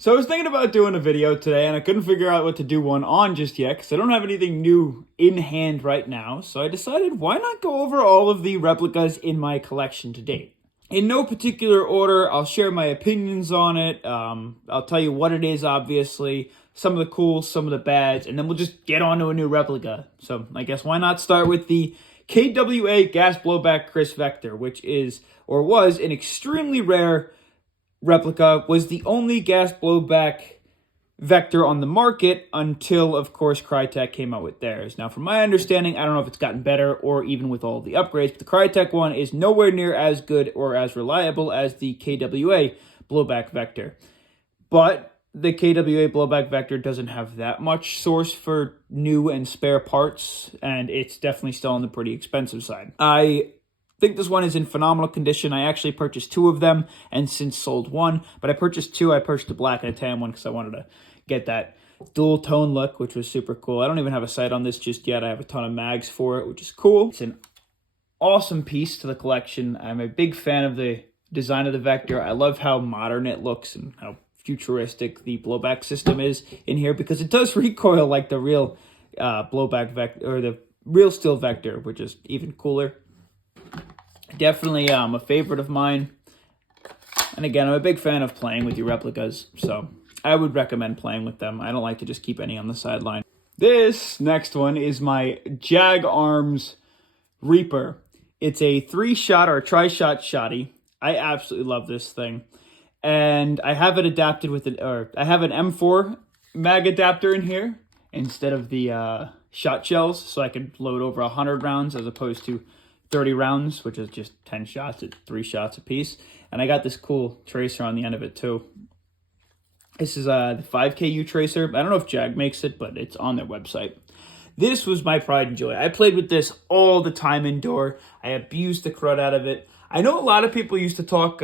So I was thinking about doing a video today, and I couldn't figure out what to do one on just yet because I don't have anything new in hand right now. So I decided, why not go over all of the replicas in my collection to date? In no particular order, I'll share my opinions on it. I'll tell you what it is, obviously, some of the cools, some of the bads, and then we'll just get on to a new replica. So I guess why not start with the KWA Gas Blowback Vector, which is, or was, an extremely rare replica, was the only gas blowback vector on the market until, of course, Crytek came out with theirs. Now, from my understanding, I don't know if it's gotten better or even with all of the upgrades, but the Crytek one is nowhere near as good or as reliable as the KWA blowback vector. But the KWA blowback vector doesn't have that much source for new and spare parts, and it's definitely still on the pretty expensive side. I think this one is in phenomenal condition. I actually purchased two of them and since sold one, but I purchased two. I purchased a black and a tan one because I wanted to get that dual tone look, which was super cool. I don't even have a sight on this just yet. I have a ton of mags for it, which is cool. It's an awesome piece to the collection. I'm a big fan of the design of the Vector. I love how modern it looks and how futuristic the blowback system is in here, because it does recoil like the real blowback Vector, or the real steel Vector, which is even cooler. Definitely a favorite of mine. And again, I'm a big fan of playing with your replicas, so I would recommend playing with them. I don't like to just keep any on the sideline. This next one is my Jag Arms Reaper. It's a 3-shot or a tri-shot shotty. I absolutely love this thing. And I have it adapted with I have an M4 mag adapter in here instead of the shot shells, so I can load over 100 rounds as opposed to 30 rounds, which is just 10 shots at 3 shots a piece. And I got this cool tracer on the end of it too. This is the 5KU tracer. I don't know if Jag makes it, but it's on their website. This was my pride and joy. I played with this all the time indoor. I abused the crud out of it. I know a lot of people used to talk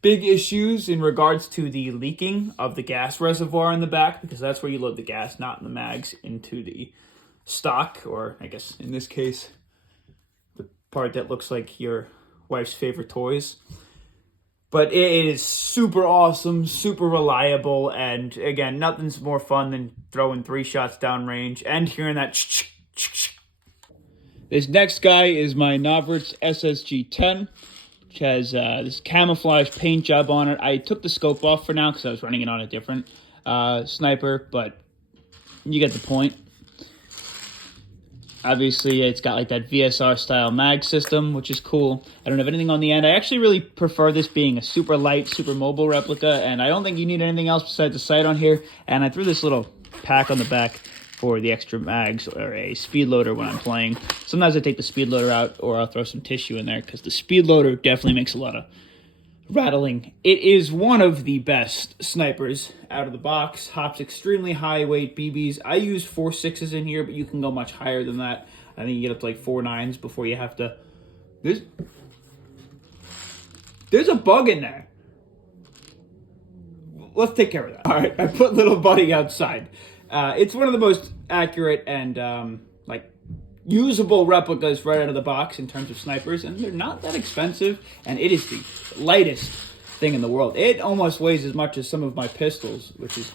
big issues in regards to the leaking of the gas reservoir in the back, because that's where you load the gas, not in the mags, into the stock, or I guess in this case, the part that looks like your wife's favorite toys. But it is super awesome, super reliable, and again, nothing's more fun than throwing 3 shots downrange and hearing that This next guy is my Nav SS G10, which has this camouflage paint job on it. I took the scope off for now because I was running it on a different sniper, but you get the point. Obviously, it's got like that VSR style mag system, which is cool. I don't have anything on the end. I actually really prefer this being a super light, super mobile replica, and I don't think you need anything else besides the sight on here. And I threw this little pack on the back for the extra mags, or a speed loader when I'm playing. Sometimes I take the speed loader out, or I'll throw some tissue in there, because the speed loader definitely makes a lot of rattling. It is one of the best snipers out of the box. Hops extremely high weight BBs. I use 4.6s in here, but you can go much higher than that. I think you get up to like 4.9s before you have to... There's a bug in there. Let's take care of that. All right, I put little buddy outside. It's one of the most accurate and usable replicas right out of the box in terms of snipers, and they're not that expensive, and it is the lightest thing in the world. It almost weighs as much as some of my pistols, which is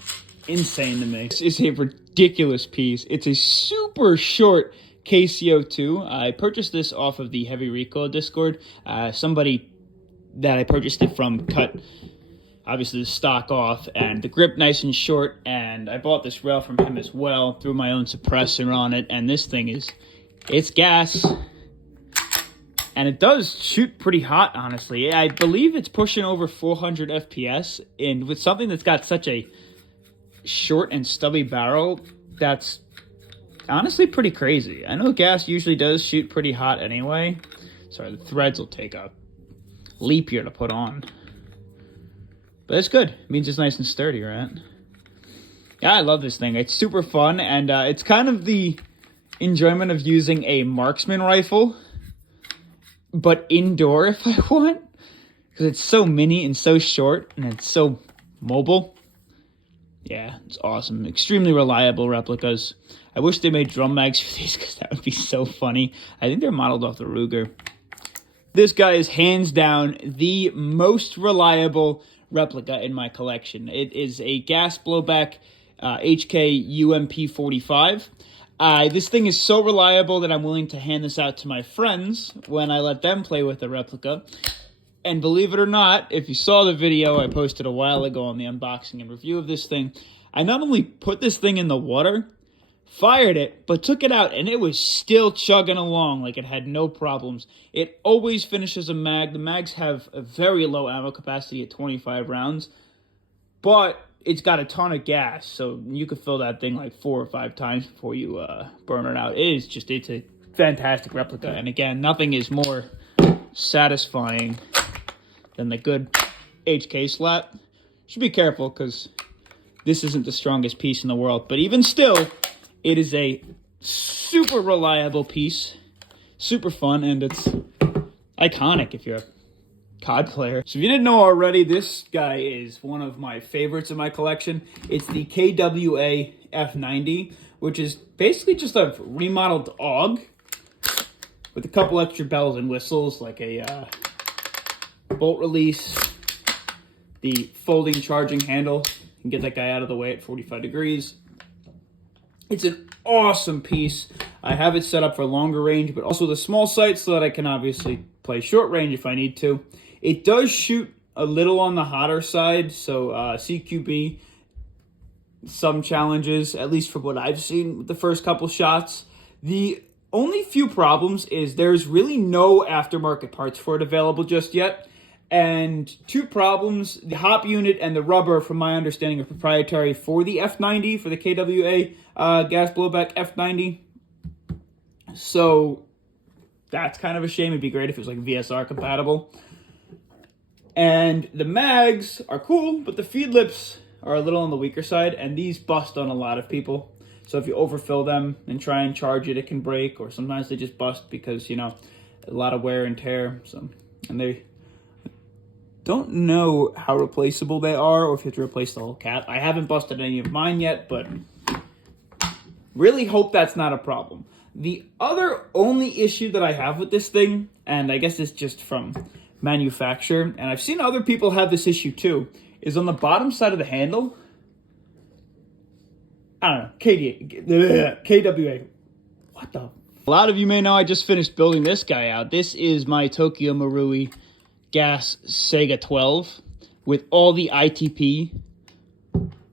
insane to me. This is a ridiculous piece. It's a super short KCO2. I purchased this off of the Heavy Recoil Discord. Somebody that I purchased it from cut obviously the stock off, and the grip nice and short, and I bought this rail from him as well, threw my own suppressor on it, and this thing is, it's gas, and it does shoot pretty hot, honestly. I believe it's pushing over 400 FPS, and with something that's got such a short and stubby barrel, that's honestly pretty crazy. I know gas usually does shoot pretty hot anyway. Sorry, the threads will take a leap here to put on. But it's good. It means it's nice and sturdy, right? Yeah, I love this thing. It's super fun, and it's kind of the enjoyment of using a marksman rifle, but indoor if I want, because it's so mini and so short, and it's so mobile. Yeah, it's awesome. Extremely reliable replicas. I wish they made drum mags for these, because that would be so funny. I think they're modeled off the Ruger. This guy is hands down the most reliable replica in my collection. It is a gas blowback HK UMP45. This thing is so reliable that I'm willing to hand this out to my friends when I let them play with the replica. And believe it or not, if you saw the video I posted a while ago on the unboxing and review of this thing, I not only put this thing in the water, fired it, but took it out, and it was still chugging along like it had no problems. It always finishes a mag. The mags have a very low ammo capacity at 25 rounds, but it's got a ton of gas, so you could fill that thing like 4 or 5 times before you burn it out. It's a fantastic replica, and again, nothing is more satisfying than the good HK slap. Should be careful, because this isn't the strongest piece in the world, but even still, it is a super reliable piece, super fun, and it's iconic if you're a COD player. So if you didn't know already, this guy is one of my favorites in my collection. It's the KWA F90, which is basically just a remodeled AUG with a couple extra bells and whistles, like a bolt release, the folding charging handle. You can get that guy out of the way at 45 degrees. It's an awesome piece. I have it set up for longer range, but also the small sight so that I can obviously play short range if I need to. It does shoot a little on the hotter side, so CQB, some challenges, at least from what I've seen with the first couple shots. The only few problems is there's really no aftermarket parts for it available just yet. And 2 problems, the hop unit and the rubber, from my understanding, are proprietary for the F90, for the KWA gas blowback F90. So that's kind of a shame. It'd be great if it was like VSR compatible. And the mags are cool, but the feed lips are a little on the weaker side, and these bust on a lot of people. So if you overfill them and try and charge it, it can break, or sometimes they just bust because, you know, a lot of wear and tear. So, and they don't know how replaceable they are, or if you have to replace the whole cap. I haven't busted any of mine yet, but really hope that's not a problem. The other only issue that I have with this thing, and I guess it's just from manufacturer, and I've seen other people have this issue too, is on the bottom side of the handle. I don't know, KWA. What the? A lot of you may know I just finished building this guy out. This is my Tokyo Marui Gas Sega 12 with all the ITP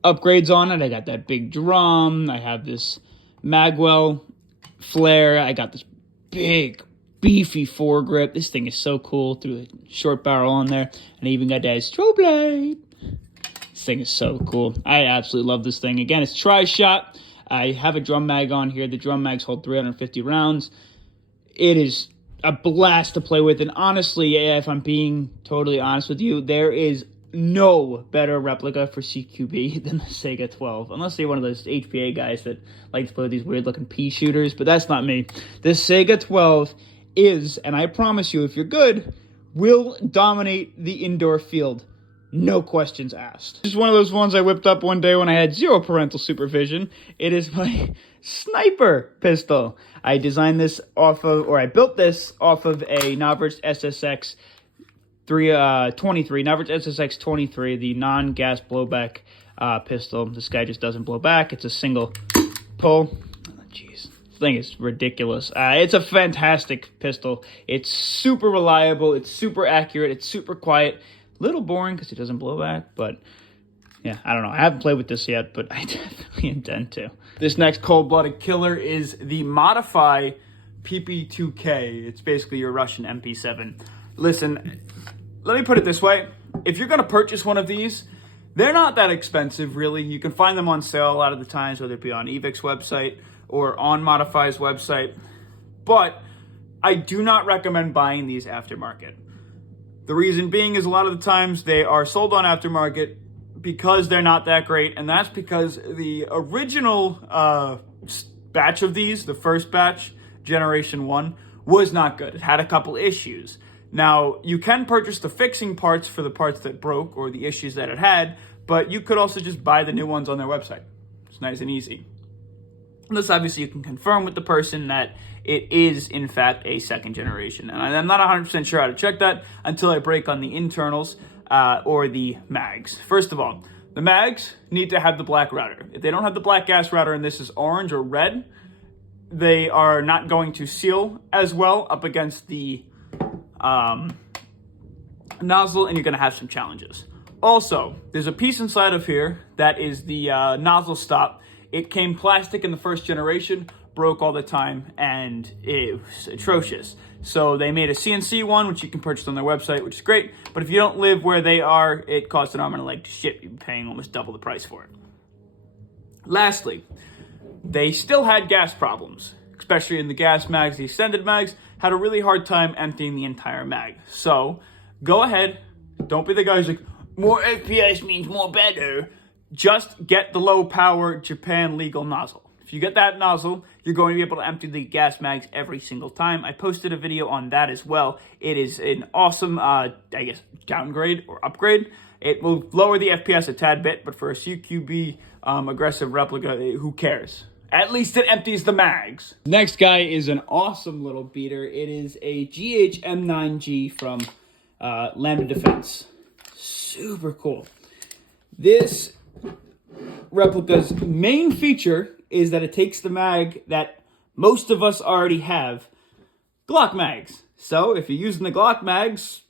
upgrades on it. I got that big drum. I have this magwell flare. I got this big beefy foregrip. This thing is so cool. Threw a short barrel on there, and I even got that strobe light. This thing is so cool. I absolutely love this thing. Again, it's tri-shot. I have a drum mag on here. The drum mags hold 350 rounds. It is a blast to play with, and honestly, if I'm being totally honest with you, there is no better replica for CQB than the Sega 12, unless you're one of those HPA guys that like to play with these weird looking pea shooters, but that's not me. The Sega 12 is, and I promise you, if you're good, will dominate the indoor field. No questions asked. This is one of those ones I whipped up one day when I had 0 parental supervision. It is my sniper pistol. I designed this off of, or I built this off of a Nav SSX 23, Nav SSX 23, the non-gas blowback pistol. This guy just doesn't blow back. It's a single pull. Jeez, this thing is ridiculous. It's a fantastic pistol. It's super reliable. It's super accurate. It's super quiet. Little boring because it doesn't blow back, but yeah, I don't know. I haven't played with this yet, but I definitely intend to. This next cold-blooded killer is the Modify PP2K. It's basically your Russian MP7. Listen, let me put it this way. If you're going to purchase one of these, they're not that expensive, really. You can find them on sale a lot of the times, whether it be on Evic's website or on Modify's website. But I do not recommend buying these aftermarket. The reason being is a lot of the times they are sold on aftermarket because they're not that great, and that's because the original batch of these, the first batch, Generation 1, was not good. It had a couple issues. Now, you can purchase the fixing parts for the parts that broke or the issues that it had, but you could also just buy the new ones on their website. It's nice and easy. Unless, obviously, you can confirm with the person that it is, in fact, a second generation. And I'm not 100% sure how to check that until I break on the internals. or the mags. First of all, the mags need to have the black router. If they don't have the black gas router and this is orange or red, they are not going to seal as well up against the nozzle, and you're going to have some challenges. Also, there's a piece inside of here that is the nozzle stop. It came plastic in the first generation, broke all the time, and it was atrocious. So they made a CNC one, which you can purchase on their website, which is great. But if you don't live where they are, it costs an arm and a leg to ship. You're paying almost double the price for it. Lastly, they still had gas problems, especially in the gas mags. The extended mags had a really hard time emptying the entire mag. So go ahead. Don't be the guy who's like, more FPS means more better. Just get the low power Japan legal nozzle. If you get that nozzle, you're going to be able to empty the gas mags every single time. I posted a video on that as well. It is an awesome, downgrade or upgrade. It will lower the FPS a tad bit, but for a CQB aggressive replica, who cares? At least it empties the mags. Next guy is an awesome little beater. It is a GH M9G from Lambda Defense. Super cool. This replica's main feature is that it takes the mag that most of us already have, Glock mags. So if you're using the Glock mags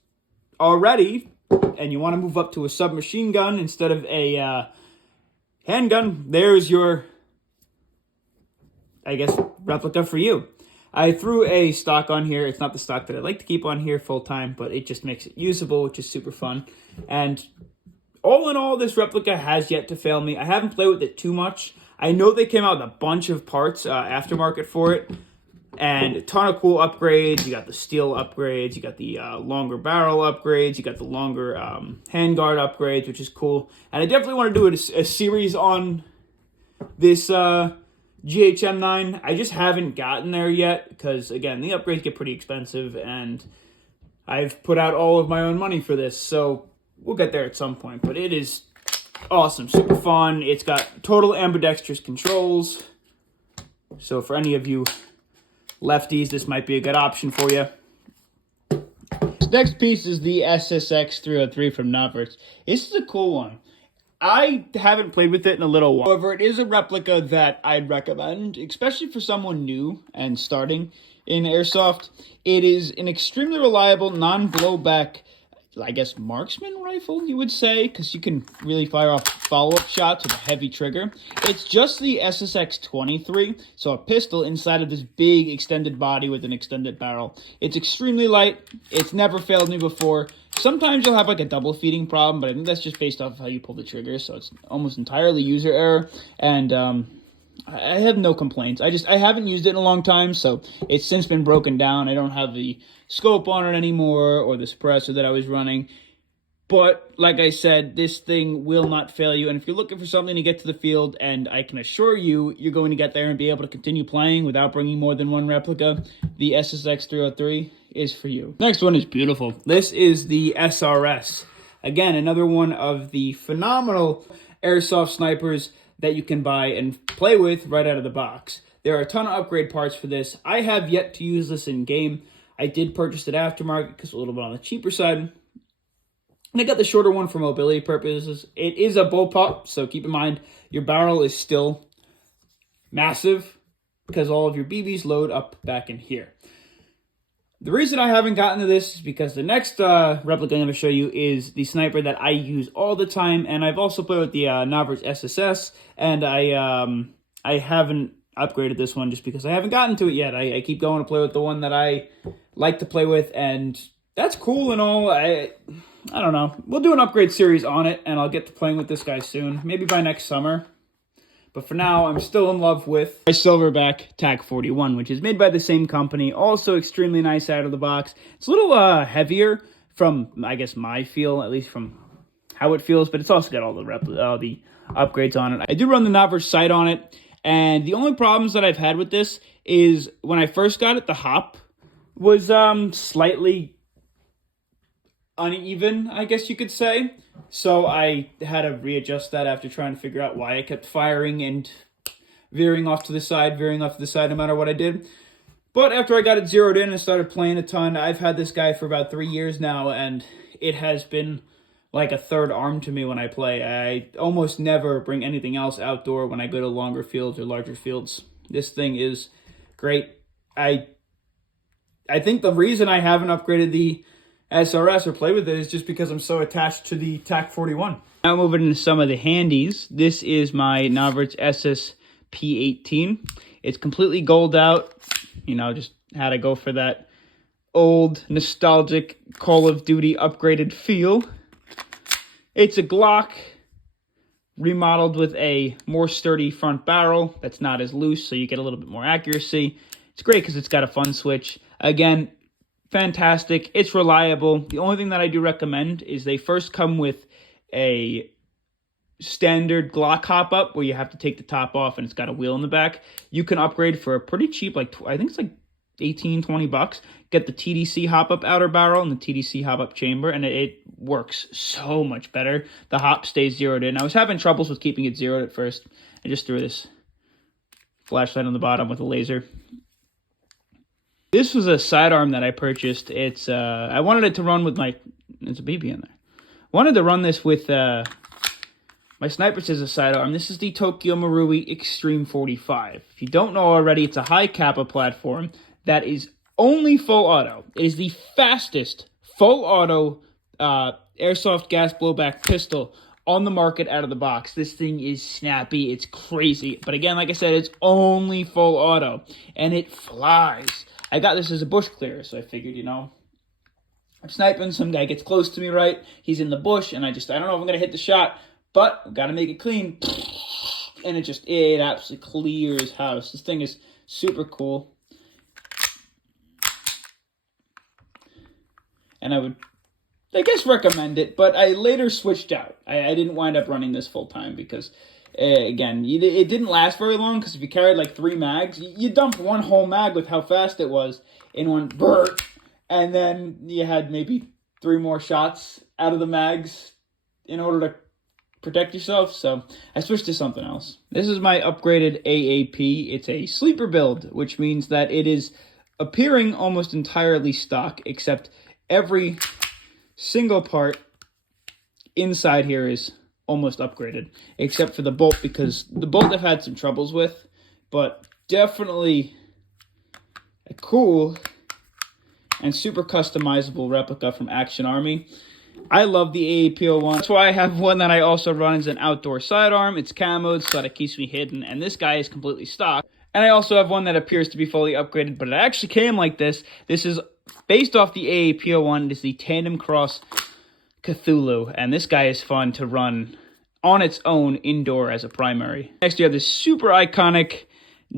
already and you want to move up to a submachine gun instead of a handgun, there's your, replica for you. I threw a stock on here. It's not the stock that I like to keep on here full time, but it just makes it usable, which is super fun. And all in all, this replica has yet to fail me. I haven't played with it too much. I know they came out with a bunch of parts aftermarket for it, and a ton of cool upgrades. You got the steel upgrades, you got the longer barrel upgrades, you got the longer handguard upgrades, which is cool. And I definitely want to do a series on this GHM9. I just haven't gotten there yet because, again, the upgrades get pretty expensive, and I've put out all of my own money for this, so we'll get there at some point. But it is awesome, super fun. It's got total ambidextrous controls, so for any of you lefties, this might be a good option for you. This next piece is the SSX 303 from Novritz. This is a cool one. I haven't played with it in a little while. However, it is a replica that I'd recommend, especially for someone new and starting in Airsoft. It is an extremely reliable, non-blowback, marksman rifle, you would say, because you can really fire off follow-up shots with a heavy trigger. It's just the SSX 23, so a pistol inside of this big extended body with an extended barrel. It's extremely light. It's never failed me before. Sometimes you'll have a double feeding problem, but I think that's just based off of how you pull the trigger, so it's almost entirely user error, and I have no complaints. I haven't used it in a long time, so it's since been broken down. I don't have the scope on it anymore or the suppressor that I was running. But like I said, this thing will not fail you. And if you're looking for something to get to the field, and I can assure you, you're going to get there and be able to continue playing without bringing more than one replica, the SSX 303 is for you. Next one is beautiful. This is the SRS. Again, another one of the phenomenal airsoft snipers that you can buy and play with right out of the box. There are a ton of upgrade parts for this. I have yet to use this in game. I did purchase it aftermarket because it's a little bit on the cheaper side. And I got the shorter one for mobility purposes. It is a bullpup, so keep in mind your barrel is still massive because all of your BBs load up back in here. The reason I haven't gotten to this is because the next replica I'm going to show you is the sniper that I use all the time, and I've also played with the Novritz SSS, and I haven't upgraded this one just because I haven't gotten to it yet. I keep going to play with the one that I like to play with, and that's cool and all. I don't know. We'll do an upgrade series on it, and I'll get to playing with this guy soon, maybe by next summer. But for now, I'm still in love with my Silverback TAC 41, which is made by the same company. Also extremely nice out of the box. It's a little heavier from, my feel, at least from how it feels. But it's also got all the upgrades on it. I do run the Novritz sight on it. And the only problems that I've had with this is when I first got it, the hop was slightly uneven, I guess you could say. So I had to readjust that after trying to figure out why I kept firing and veering off to the side no matter what I did. But after I got it zeroed in and started playing a ton, I've had this guy for about 3 years now, and it has been like a third arm to me when I play. I almost never bring anything else outdoor when I go to longer fields or larger fields. This thing is great. I think the reason I haven't upgraded the SRS or played with it is just because I'm so attached to the TAC-41. Now moving into some of the handies. This is my Nav SS P18. It's completely gold out. You know, just had to go for that old, nostalgic Call of Duty upgraded feel. It's a Glock remodeled with a more sturdy front barrel that's not as loose, so you get a little bit more accuracy. It's great because it's got a fun switch. Again, fantastic. It's reliable. The only thing that I do recommend is they first come with a standard Glock hop-up where you have to take the top off and it's got a wheel in the back. You can upgrade for a pretty cheap, like I think it's like 18, 20 bucks. Get the TDC hop-up outer barrel and the TDC hop-up chamber, and it works so much better. The hop stays zeroed in. I was having troubles with keeping it zeroed at first. I just threw this flashlight on the bottom with a laser. This was a sidearm that I purchased. It's I wanted it to run with my... There's a BB in there. I wanted to run this with my Sniper Scissors sidearm. This is the Tokyo Marui Extreme 45. If you don't know already, it's a high kappa platform that is only full auto. It is the fastest full auto airsoft gas blowback pistol on the market out of the box. This thing is snappy. It's crazy. But again, like I said, it's only full auto. And it flies. I got this as a bush clearer, so I figured, you know, I'm sniping, some guy gets close to me, right? He's in the bush, and I don't know if I'm going to hit the shot, but I've got to make it clean. And it absolutely clears house. This thing is super cool. And I would, I guess, recommend it, but I later switched out. I didn't wind up running this full time because, again, it didn't last very long because if you carried like 3 mags, you dump one whole mag with how fast it was in one burst, and then you had maybe 3 more shots out of the mags in order to protect yourself, so I switched to something else. This is my upgraded AAP. It's a sleeper build, which means that it is appearing almost entirely stock, except every single part inside here is almost upgraded, except for the bolt, because the bolt I've had some troubles with, but definitely a cool and super customizable replica from Action Army. I love the AAP01. That's why I have one that I also run as an outdoor sidearm. It's camoed so that it keeps me hidden, and this guy is completely stock. And I also have one that appears to be fully upgraded, but it actually came like this. This is based off the AAP01. It is the Tandem Cross Cthulhu, and this guy is fun to run on its own indoor as a primary. Next, you have this super iconic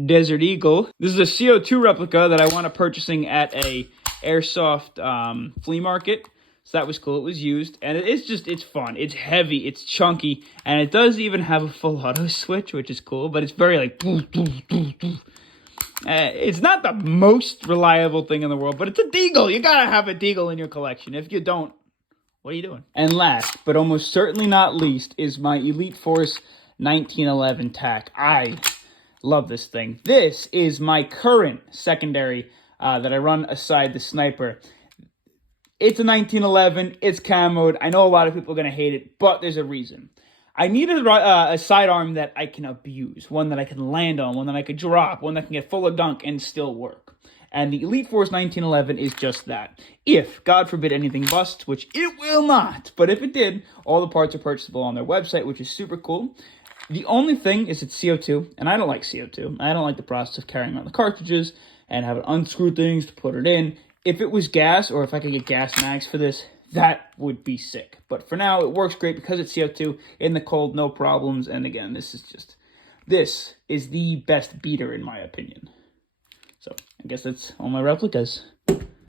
Desert Eagle. This is a CO2 replica that I wound up purchasing at a Airsoft flea market. So that was cool. It was used, and it's fun. It's heavy, it's chunky, and it does even have a full auto switch, which is cool, but it's very like... it's not the most reliable thing in the world, but it's a deagle. You gotta have a deagle in your collection. If you don't, what are you doing? And last, but almost certainly not least, is my Elite Force 1911 TAC. I love this thing. This is my current secondary that I run aside the sniper. It's a 1911, it's camoed. I know a lot of people are going to hate it, but there's a reason. I needed a sidearm that I can abuse, one that I can land on, one that I could drop, one that can get full of dunk and still work. And the Elite Force 1911 is just that. If, God forbid, anything busts, which it will not, but if it did, all the parts are purchasable on their website, which is super cool. The only thing is it's CO2, and I don't like CO2. I don't like the process of carrying around the cartridges and having to unscrew things to put it in. If it was gas, or if I could get gas mags for this, that would be sick. But for now, it works great because it's CO2 in the cold, no problems. And again, this is the best beater in my opinion. So I guess that's all my replicas.